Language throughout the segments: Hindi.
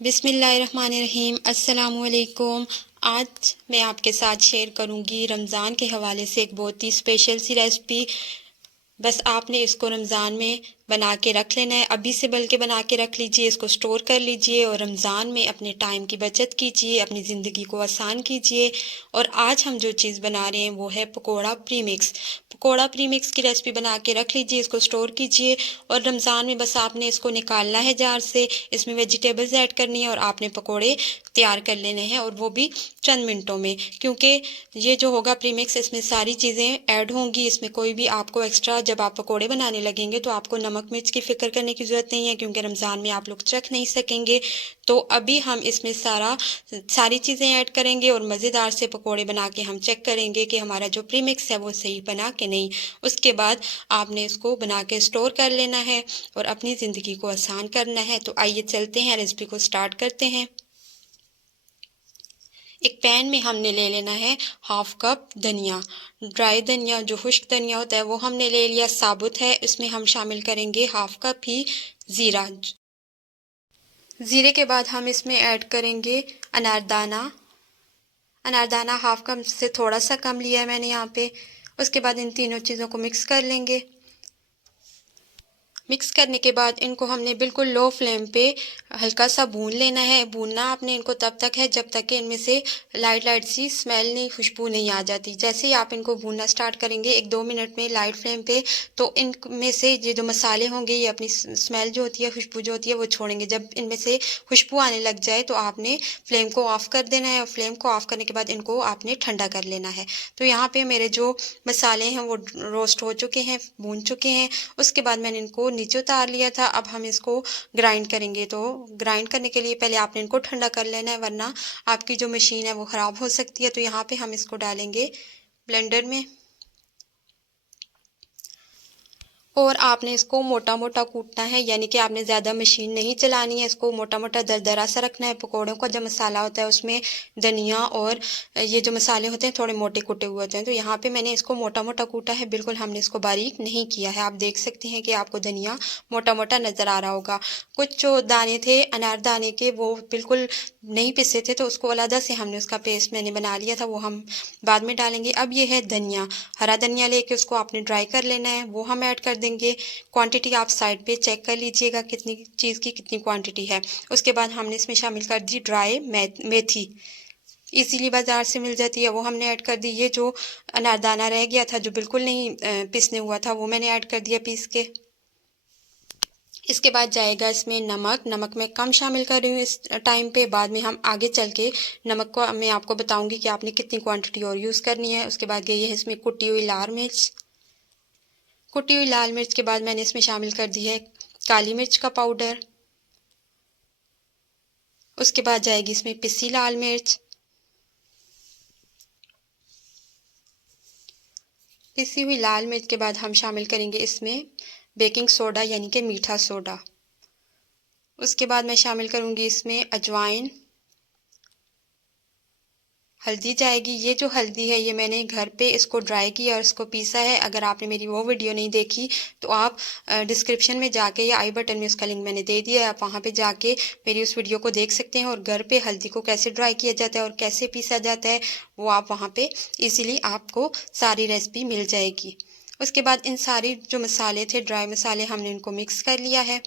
बिस्मिल्लाहिर्रहमानिर्रहीम अस्सलामुअलैकुम। आज मैं आपके साथ शेयर करूंगी रमज़ान के हवाले से एक बहुत ही स्पेशल सी रेसिपी। बस आपने इसको रमज़ान में बना के रख लेना है, अभी से बल्कि बना के रख लीजिए, इसको स्टोर कर लीजिए और रमज़ान में अपने टाइम की बचत कीजिए, अपनी ज़िंदगी को आसान कीजिए। और आज हम जो चीज़ बना रहे हैं वो है पकोड़ा प्रीमिक्स। पकोड़ा प्रीमिक्स की रेसिपी बना के रख लीजिए, इसको स्टोर कीजिए और रमज़ान में बस आपने इसको निकालना है जार से, इसमें वेजिटेबल्स ऐड करनी है और आपने पकोड़े तैयार कर लेने हैं और वो भी चंद मिनटों में। क्योंकि ये जो होगा प्रीमिक्स, इसमें सारी चीज़ें ऐड होंगी, इसमें कोई भी आपको एक्स्ट्रा, जब आप पकोड़े बनाने लगेंगे तो आपको नमक मिर्च की फ़िक्र करने की ज़रूरत नहीं है, क्योंकि रमज़ान में आप लोग चख नहीं सकेंगे। तो अभी हम इसमें सारी चीज़ें ऐड करेंगे और मज़ेदार से पकोड़े बना के हम चेक करेंगे कि हमारा जो प्रीमिक्स है वो सही बना कि नहीं। उसके बाद आपने इसको बना के स्टोर कर लेना है और अपनी ज़िंदगी को आसान करना है। तो आइए चलते हैं, रेसिपी को स्टार्ट करते हैं। एक पैन में हमने ले लेना है हाफ कप धनिया। ड्राई धनिया, जो खुश्क धनिया होता है, वो हमने ले लिया, साबुत है। इसमें हम शामिल करेंगे हाफ कप ही ज़ीरा। ज़ीरे के बाद हम इसमें ऐड करेंगे अनारदाना। अनारदाना हाफ कप से थोड़ा सा कम लिया है मैंने यहाँ पे। उसके बाद इन तीनों चीज़ों को मिक्स कर लेंगे। मिक्स करने के बाद इनको हमने बिल्कुल लो फ्लेम पे हल्का सा भून लेना है। भूनना आपने इनको तब तक है जब तक कि इनमें से लाइट लाइट सी स्मेल नहीं, खुशबू नहीं आ जाती। जैसे ही आप इनको भूनना स्टार्ट करेंगे 1-2 मिनट में लाइट फ्लेम पे, तो इनमें से ये जो मसाले होंगे ये अपनी स्मेल जो होती है, खुशबू जो होती है वो छोड़ेंगे। जब इनमें से खुशबू आने लग जाए तो आपने फ्लेम को ऑफ़ कर देना है और फ्लेम को ऑफ़ करने के बाद इनको आपने ठंडा कर लेना है। तो यहाँ पे मेरे जो मसाले हैं वो रोस्ट हो चुके हैं, भून चुके हैं। उसके बाद मैंने इनको नीचे उतार लिया था। अब हम इसको ग्राइंड करेंगे। तो ग्राइंड करने के लिए पहले आपने इनको ठंडा कर लेना है, वरना आपकी जो मशीन है वो ख़राब हो सकती है। तो यहाँ पे हम इसको डालेंगे ब्लेंडर में और आपने इसको मोटा मोटा कूटना है, यानी कि आपने ज़्यादा मशीन नहीं चलानी है, इसको मोटा मोटा दरदरा सा रखना है। पकौड़ों का जो मसाला होता है उसमें धनिया और ये जो मसाले होते हैं थोड़े मोटे कुटे हुए होते हैं। तो यहाँ पे मैंने इसको मोटा मोटा कूटा है, बिल्कुल हमने इसको बारीक नहीं किया है। आप देख सकते हैं कि आपको धनिया मोटा मोटा नज़र आ रहा होगा। कुछ जो दाने थे अनार दाने के वो बिल्कुल नहीं पिसे थे, तो उसको अलग से हमने उसका पेस्ट मैंने बना लिया था, वो हम बाद में डालेंगे। अब ये है धनिया, हरा धनिया लेके उसको आपने ड्राई कर लेना है, वो हम ऐड कर देंगे। क्वांटिटी आप साइड पे चेक कर लीजिएगा कितनी चीज़ की कितनी क्वांटिटी है। उसके बाद हमने इसमें शामिल कर दी ड्राई मेथी, इजीली बाज़ार से मिल जाती है, वो हमने ऐड कर दी। ये जो अनारदाना रह गया था जो बिल्कुल नहीं पिसने हुआ था, वो मैंने ऐड कर दिया पीस के। इसके बाद जाएगा इसमें नमक। नमक मैं कम शामिल कर रही हूँ इस टाइम पे, बाद में हम आगे चल के नमक को मैं आपको बताऊंगी कि आपने कितनी क्वांटिटी और यूज़ करनी है। उसके बाद गई है इसमें कुटी हुई लाल मिर्च। कुटी हुई लाल मिर्च के बाद मैंने इसमें शामिल कर दी है काली मिर्च का पाउडर। उसके बाद जाएगी इसमें पिसी लाल मिर्च। पिसी हुई लाल मिर्च के बाद हम शामिल करेंगे इसमें बेकिंग सोडा, यानी कि मीठा सोडा। उसके बाद मैं शामिल करूँगी इसमें अजवाइन। हल्दी जाएगी। ये जो हल्दी है ये मैंने घर पे इसको ड्राई किया और इसको पीसा है। अगर आपने मेरी वो वीडियो नहीं देखी तो आप डिस्क्रिप्शन में जाके या आई बटन में उसका लिंक मैंने दे दिया है, आप वहाँ पे जाके मेरी उस वीडियो को देख सकते हैं और घर पे हल्दी को कैसे ड्राई किया जाता है और कैसे पीसा जाता है वो आप वहाँ पे इजीली आपको सारी रेसिपी मिल जाएगी। उसके बाद इन सारी जो मसाले थे, ड्राई मसाले, हमने इनको मिक्स कर लिया है।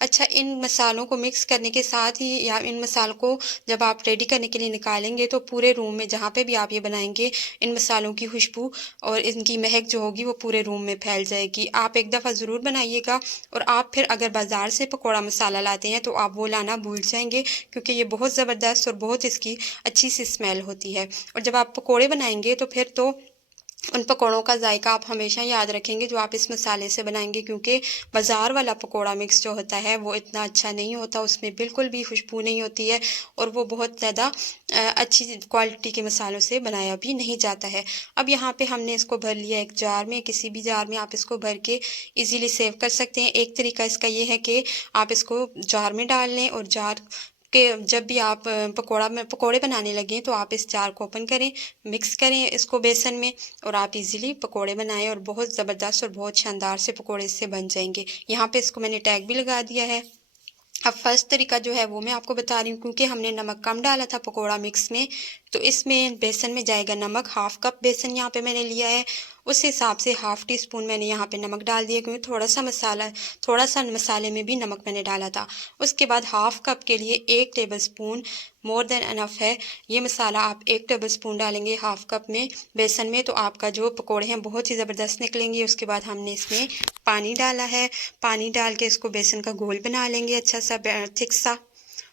अच्छा, इन मसालों को मिक्स करने के साथ ही या इन मसालों को जब आप रेडी करने के लिए निकालेंगे तो पूरे रूम में जहाँ पे भी आप ये बनाएंगे इन मसालों की खुशबू और इनकी महक जो होगी वो पूरे रूम में फैल जाएगी। आप एक दफ़ा ज़रूर बनाइएगा और आप फिर अगर बाज़ार से पकौड़ा मसाला लाते हैं तो आप वो लाना भूल जाएंगे, क्योंकि ये बहुत ज़बरदस्त और बहुत इसकी अच्छी सी स्मेल होती है। और जब आप पकौड़े बनाएंगे तो फिर तो उन पकौड़ों का जायका आप हमेशा याद रखेंगे जो आप इस मसाले से बनाएंगे, क्योंकि बाज़ार वाला पकौड़ा मिक्स जो होता है वो इतना अच्छा नहीं होता, उसमें बिल्कुल भी खुशबू नहीं होती है और वो बहुत ज़्यादा अच्छी क्वालिटी के मसालों से बनाया भी नहीं जाता है। अब यहाँ पे हमने इसको भर लिया एक जार में, किसी भी जार में आप इसको भर के इजीली सेव कर सकते हैं। एक तरीका इसका ये है कि आप इसको जार में डाल लें और जार कि जब भी आप पकौड़े बनाने लगें तो आप इस जार को ओपन करें, मिक्स करें इसको बेसन में और आप इजीली पकौड़े बनाएं और बहुत ज़बरदस्त और बहुत शानदार से पकौड़े इससे बन जाएंगे। यहाँ पे इसको मैंने टैग भी लगा दिया है। अब फर्स्ट तरीका जो है वो मैं आपको बता रही हूँ, क्योंकि हमने नमक कम डाला था पकोड़ा मिक्स में, तो इसमें बेसन में जाएगा नमक। हाफ कप बेसन यहाँ पे मैंने लिया है, उस हिसाब से हाफ टी स्पून मैंने यहाँ पे नमक डाल दिया, क्योंकि थोड़ा सा मसाले में भी नमक मैंने डाला था। उसके बाद हाफ कप के लिए 1 table spoon more than enough है। ये मसाला आप 1 टेबल स्पून डालेंगे हाफ कप में बेसन में, तो आपका जो पकोड़े हैं बहुत ही ज़बरदस्त निकलेंगे। उसके बाद हमने इसमें पानी डाला है, पानी डाल के इसको बेसन का घोल बना लेंगे अच्छा सा थिक सा।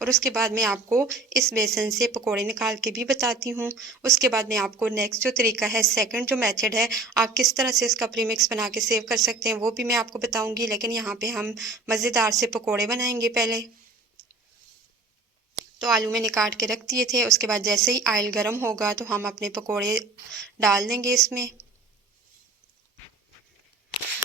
और उसके बाद मैं आपको इस बेसन से पकोड़े निकाल के भी बताती हूँ। उसके बाद मैं आपको नेक्स्ट जो तरीका है, सेकंड जो मेथड है, आप किस तरह से इसका प्रीमिक्स बना के सेव कर सकते हैं वो भी मैं आपको बताऊँगी। लेकिन यहाँ पे हम मज़ेदार से पकोड़े बनाएंगे पहले। तो आलू मैंने काट के रख दिए थे। उसके बाद जैसे ही ऑयल गर्म होगा तो हम अपने पकोड़े डाल देंगे इसमें।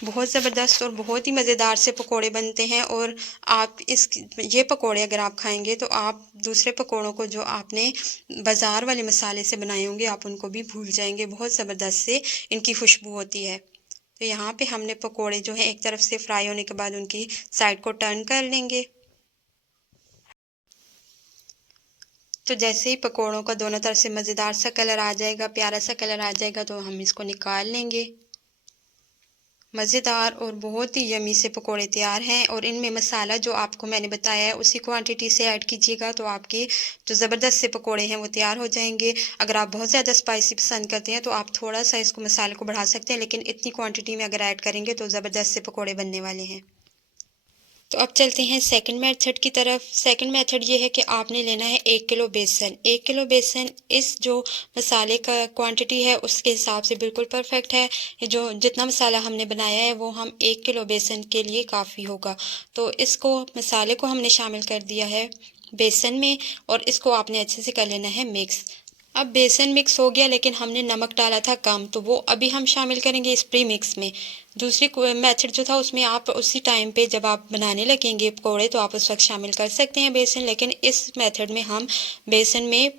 बहुत ज़बरदस्त और बहुत ही मज़ेदार से पकोड़े बनते हैं। और आप ये पकोड़े अगर आप खाएंगे तो आप दूसरे पकोड़ों को जो आपने बाज़ार वाले मसाले से बनाए होंगे आप उनको भी भूल जाएंगे। बहुत ज़बरदस्त से इनकी खुशबू होती है। तो यहाँ पे हमने पकोड़े जो है एक तरफ से फ्राई होने के बाद उनकी साइड को टर्न कर लेंगे। तो जैसे ही पकोड़ों का दोनों तरफ से मज़ेदार सा कलर आ जाएगा, प्यारा सा कलर आ जाएगा, तो हम इसको निकाल लेंगे। मज़ेदार और बहुत ही यमी से पकोड़े तैयार हैं। और इनमें मसाला जो आपको मैंने बताया है उसी क्वांटिटी से ऐड कीजिएगा, तो आपके जो ज़बरदस्त से पकोड़े हैं वो तैयार हो जाएंगे। अगर आप बहुत ज़्यादा स्पाइसी पसंद करते हैं तो आप थोड़ा सा इसको मसाले को बढ़ा सकते हैं, लेकिन इतनी क्वांटिटी में अगर ऐड करेंगे तो ज़बरदस्त से पकोड़े बनने वाले हैं। तो अब चलते हैं सेकंड मेथड की तरफ। सेकंड मेथड ये है कि आपने लेना है 1 किलो बेसन। 1 किलो बेसन इस जो मसाले का क्वांटिटी है उसके हिसाब से बिल्कुल परफेक्ट है। जो जितना मसाला हमने बनाया है वो हम 1 किलो बेसन के लिए काफ़ी होगा। तो इसको मसाले को हमने शामिल कर दिया है बेसन में, और इसको आपने अच्छे से कर लेना है मिक्स। अब बेसन मिक्स हो गया, लेकिन हमने नमक डाला था कम, तो वो अभी हम शामिल करेंगे इस प्री मिक्स में। दूसरी मेथड जो था उसमें आप उसी टाइम पे जब आप बनाने लगेंगे पकौड़े तो आप उस वक्त शामिल कर सकते हैं बेसन, लेकिन इस मेथड में हम बेसन में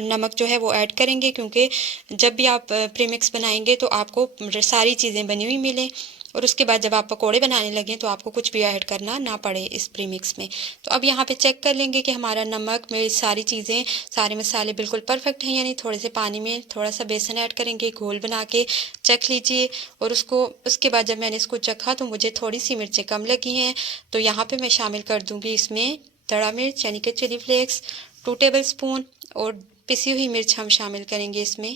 नमक जो है वो ऐड करेंगे, क्योंकि जब भी आप प्रीमिक्स बनाएंगे तो आपको सारी चीज़ें बनी हुई मिलें, और उसके बाद जब आप पकोड़े बनाने लगें तो आपको कुछ भी ऐड करना ना पड़े इस प्रीमिक्स में। तो अब यहाँ पे चेक कर लेंगे कि हमारा नमक में सारी चीज़ें सारे मसाले बिल्कुल परफेक्ट हैं, यानी थोड़े से पानी में थोड़ा सा बेसन ऐड करेंगे, घोल बना के चख लीजिए। और उसके बाद जब मैंने इसको चखा तो मुझे थोड़ी सी मिर्चें कम लगी हैं, तो यहाँ पर मैं शामिल कर दूँगी इसमें दड़ा मिर्च यानी कि चिली फ्लेक्स 2 टेबल स्पून, और पिसी हुई मिर्च हम शामिल करेंगे इसमें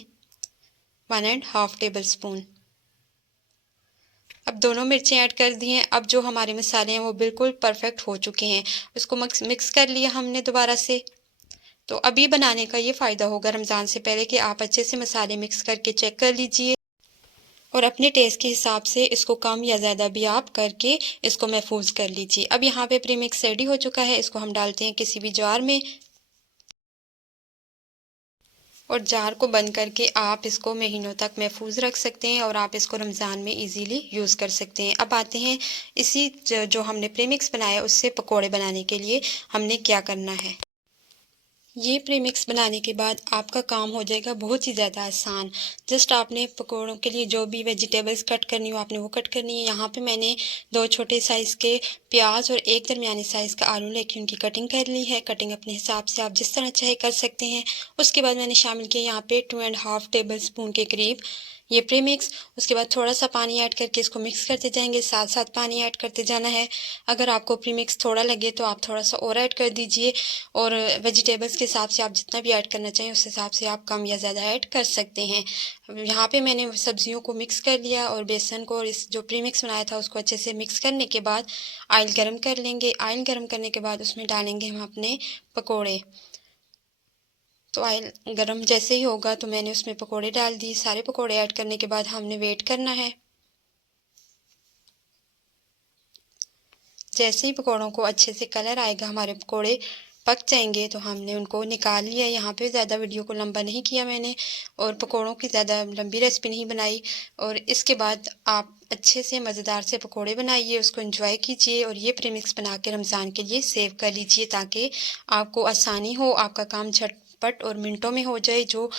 1.5 टेबल स्पून। अब दोनों मिर्चें ऐड कर दी हैं। अब जो हमारे मसाले हैं वो बिल्कुल परफेक्ट हो चुके हैं। इसको मिक्स कर लिया हमने दोबारा से। तो अभी बनाने का ये फ़ायदा होगा रमज़ान से पहले कि आप अच्छे से मसाले मिक्स करके चेक कर लीजिए, और अपने टेस्ट के हिसाब से इसको कम या ज़्यादा भी आप करके इसको महफूज कर लीजिए। अब यहाँ पे प्रीमिक्स रेडी हो चुका है। इसको हम डालते हैं किसी भी जार में, और जार को बंद करके आप इसको महीनों तक महफूज रख सकते हैं, और आप इसको रमज़ान में इजीली यूज़ कर सकते हैं। अब आते हैं इसी जो हमने प्रीमिक्स बनाया उससे पकोड़े बनाने के लिए हमने क्या करना है। ये प्रीमिक्स बनाने के बाद आपका काम हो जाएगा बहुत ही ज़्यादा आसान। जस्ट आपने पकोड़ों के लिए जो भी वेजिटेबल्स कट करनी हो आपने वो कट करनी है। यहाँ पे मैंने 2 छोटे साइज़ के प्याज और 1 दरमियाने साइज़ का आलू लेके उनकी कटिंग कर ली है। कटिंग अपने हिसाब से आप जिस तरह चाहे कर सकते हैं। उसके बाद मैंने शामिल किया यहाँ पे 2.5 टेबल स्पून के करीब ये प्रीमिक्स। उसके बाद थोड़ा सा पानी ऐड करके इसको मिक्स करते जाएंगे, साथ साथ पानी ऐड करते जाना है। अगर आपको प्रीमिक्स थोड़ा लगे तो आप थोड़ा सा और ऐड कर दीजिए, और वेजिटेबल्स के हिसाब से आप जितना भी ऐड करना चाहें उस हिसाब से आप कम या ज़्यादा ऐड कर सकते हैं। यहाँ पे मैंने सब्जियों को मिक्स कर लिया और बेसन को और इस जो प्रीमिक्स बनाया था उसको अच्छे से मिक्स करने के बाद ऑयल गर्म कर लेंगे। ऑयल गर्म करने के बाद उसमें डालेंगे हम अपने पकोड़े। तो ऑयल गरम जैसे ही होगा तो मैंने उसमें पकोड़े डाल दिए। सारे पकोड़े ऐड करने के बाद हमने वेट करना है। जैसे ही पकोड़ों को अच्छे से कलर आएगा, हमारे पकोड़े पक जाएंगे, तो हमने उनको निकाल लिया। यहाँ पे ज़्यादा वीडियो को लंबा नहीं किया मैंने, और पकोड़ों की ज़्यादा लंबी रेसिपी नहीं बनाई। और इसके बाद आप अच्छे से मज़ेदार से पकोड़े बनाइए, उसको एंजॉय कीजिए, और ये प्रीमिक्स बना के रमज़ान के लिए सेव कर लीजिए ताकि आपको आसानी हो, आपका काम झटपट और मिनटों में हो जाए। जो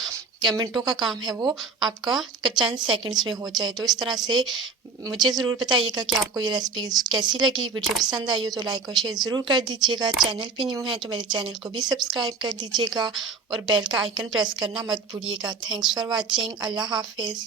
या मिनटों का काम है वो आपका चंद सेकंड्स में हो जाए। तो इस तरह से मुझे ज़रूर बताइएगा कि आपको ये रेसिपीज़ कैसी लगी। वीडियो पसंद आई हो तो लाइक और शेयर ज़रूर कर दीजिएगा। चैनल पे न्यू हैं तो मेरे चैनल को भी सब्सक्राइब कर दीजिएगा और बेल का आइकन प्रेस करना मत भूलिएगा। Thanks for watching. अल्लाह हाफ़िज़।